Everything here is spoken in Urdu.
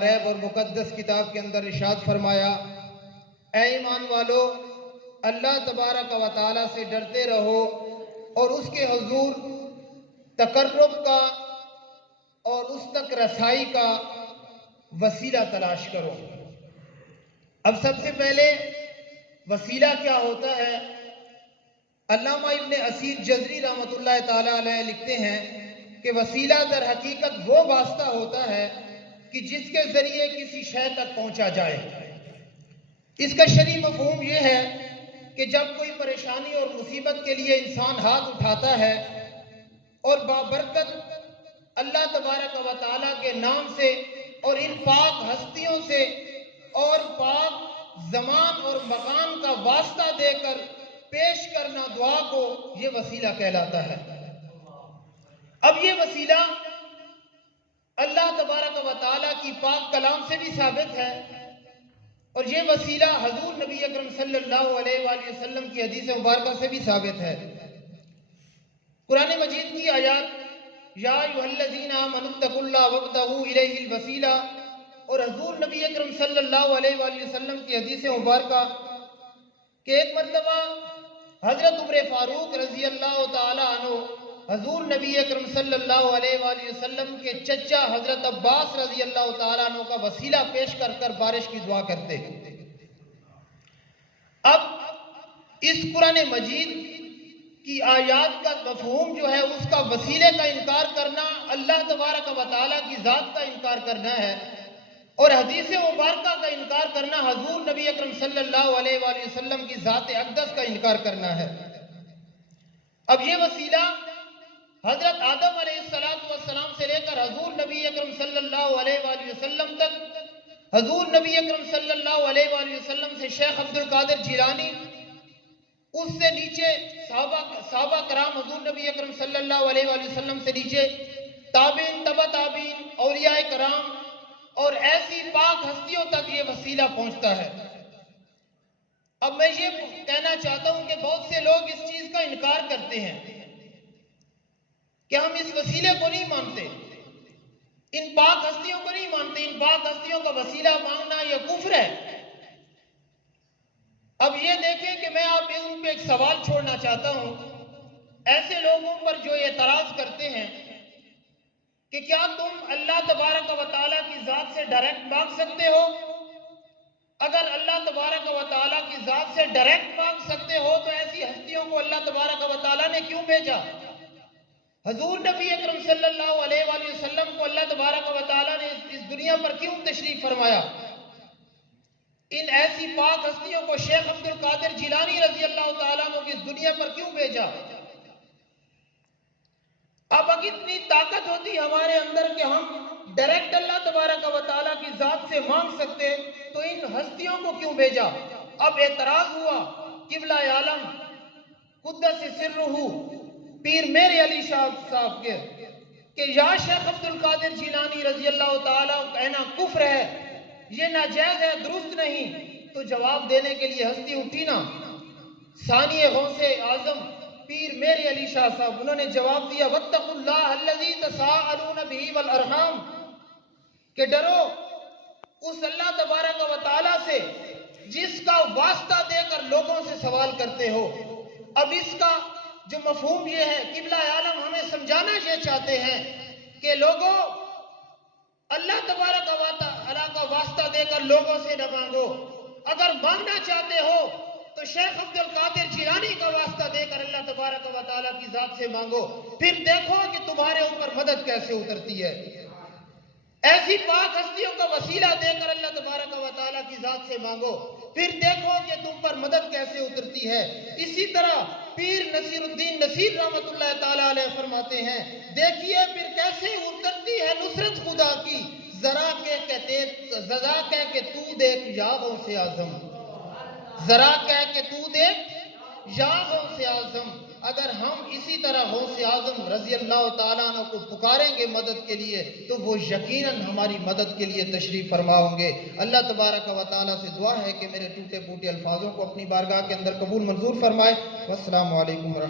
ریب اور مقدس کتاب کے اندر ارشاد فرمایا، اے ایمان والو، اللہ تبارک و تعالیٰ سے ڈرتے رہو اور اس کے حضور تقرب کا اور اس تک رسائی کا وسیلہ تلاش کرو۔ اب سب سے پہلے وسیلہ کیا ہوتا ہے؟ علامہ ابن اسیر جزری رحمۃ اللہ تعالیٰ علیہ لکھتے ہیں کہ وسیلہ در حقیقت وہ واسطہ ہوتا ہے کہ جس کے ذریعے کسی شے تک پہنچا جائے۔ اس کا شرعی مفہوم یہ ہے کہ جب کوئی پریشانی اور مصیبت کے لیے انسان ہاتھ اٹھاتا ہے اور بابرکت اللہ تبارک و تعالیٰ کے نام سے اور ان پاک ہستیوں سے اور پاک زمان اور مکان کا واسطہ دے کر پیش کرنا دعا کو، یہ وسیلہ کہلاتا ہے۔ اب یہ وسیلہ اللہ تبارک و تعالیٰ کی پاک کلام سے بھی ثابت ہے، اور یہ وسیلہ حضور نبی اکرم صلی اللہ علیہ وآلہ وسلم کی حدیث مبارکہ سے بھی ثابت ہے۔ قرآن مجید کی آیات یا ایھا الذین آمنوا اتقوا اللہ وابتغوا الیہ الوسیلہ اور حضور نبی اکرم صلی اللہ علیہ وآلہ وسلم کی حدیث مبارکہ کہ ایک مرتبہ حضرت عمر فاروق رضی اللہ تعالی عنہ حضور نبی اکرم صلی اللہ علیہ وآلہ وسلم کے چچا حضرت عباس رضی اللہ تعالیٰ عنہ کا وسیلہ پیش کر کر بارش کی دعا کرتے ہیں۔ اب اس قرآن مجید کی آیات کا مفہوم جو ہے اس کا وسیلے کا انکار کرنا اللہ تبارک و تعالیٰ کی ذات کا انکار کرنا ہے، اور حدیث مبارکہ کا انکار کرنا حضور نبی اکرم صلی اللہ علیہ وآلہ وسلم کی ذات اقدس کا انکار کرنا ہے۔ اب یہ وسیلہ حضرت آدم علیہ السلام سے لے کر حضور نبی اکرم صلی اللہ علیہ وآلہ وسلم تک، حضور نبی اکرم صلی اللہ علیہ وآلہ وسلم سے شیخ عبد القادر جیلانی، اس سے نیچے صحابہ کرام حضور نبی اکرم صلی اللہ علیہ وآلہ وسلم سے نیچے تابعین، تبع تابعین، اولیاء کرام اور ایسی پاک ہستیوں تک یہ وسیلہ پہنچتا ہے۔ اب میں یہ کہنا چاہتا ہوں کہ بہت سے لوگ اس چیز کا انکار کرتے ہیں کہ ہم اس وسیلے کو نہیں مانتے، ان پاک ہستیوں کو نہیں مانتے، ان پاک ہستیوں کا وسیلہ مانگنا یہ کفر ہے۔ اب یہ دیکھیں کہ میں آپ ان پہ ایک سوال چھوڑنا چاہتا ہوں، ایسے لوگوں پر جو اعتراض کرتے ہیں کہ کیا تم اللہ تبارک و تعالیٰ کی ذات سے ڈائریکٹ مانگ سکتے ہو؟ اگر اللہ تبارک و تعالیٰ کی ذات سے ڈائریکٹ مانگ سکتے ہو تو ایسی ہستیوں کو اللہ تبارک و تعالیٰ نے کیوں بھیجا؟ حضور نبی اکرم صلی اللہ علیہ وآلہ وسلم کو اللہ تبارک و تعالیٰ نے اس دنیا پر کیوں تشریف فرمایا؟ ان ایسی پاک ہستیوں کو شیخ عبد القادر جیلانی رضی اللہ تعالیٰ عنہ کی اس دنیا پر کیوں بھیجا؟ اب اگر اتنی طاقت ہوتی ہمارے اندر کہ ہم ڈائریکٹ اللہ تبارک و تعالیٰ کی ذات سے مانگ سکتے تو ان ہستیوں کو کیوں بھیجا؟ اب اعتراض ہوا قبلہ عالم قدس سرہ پیر میر علی شاہ صاحب کے کہ یا شیخ عبد القادر جیلانی رضی اللہ تعالیٰ کہنا کفر ہے، یہ ناجائز ہے، درست نہیں۔ تو جواب دینے کے لیے ہستی اٹھی نا، ثانی غوث اعظم پیر میر علی شاہ صاحب، انہوں نے جواب دیا واتقوا اللہ الذی تساءلون بہ والارحام، کہ ڈرو اس اللہ تبارک و تعالیٰ سے جس کا واسطہ دے کر لوگوں سے سوال کرتے ہو۔ اب اس کا جو مفہوم یہ ہے، قبلہ عالم ہمیں سمجھانا یہ چاہتے ہیں کہ لوگوں اللہ تبارک و تعالیٰ کا واسطہ دے کر لوگوں سے نہ مانگو، اگر مانگنا چاہتے ہو تو شیخ عبد القادر جیلانی کا واسطہ دے کر اللہ تبارک و تعالیٰ کی ذات سے مانگو، پھر دیکھو کہ تمہارے اوپر مدد کیسے اترتی ہے۔ ایسی پاک ہستیوں کا وسیلہ دے کر اللہ تبارک و تعالیٰ کی ذات سے مانگو، پھر دیکھو کہ تم پر مدد کیسے اترتی ہے۔ اسی طرح پیر نصیر الدین نصیر رحمۃ اللہ تعالیٰ علیہ فرماتے ہیں، دیکھیے پھر کیسے اترتی ہے نصرت خدا کی، ذرا کہہ کہ تو دیکھ یا غوث اعظم، ذرا کہہ کہ تو دیکھ یا غوث اعظم۔ اگر ہم اسی طرح غوث اعظم رضی اللہ تعالیٰ عنہ کو پکاریں گے مدد کے لیے تو وہ یقیناً ہماری مدد کے لیے تشریف فرما ہوں گے۔ اللہ تبارک و تعالیٰ سے دعا ہے کہ میرے ٹوٹے پھوٹے الفاظوں کو اپنی بارگاہ کے اندر قبول منظور فرمائے۔ والسلام علیکم ورحمۃ اللہ۔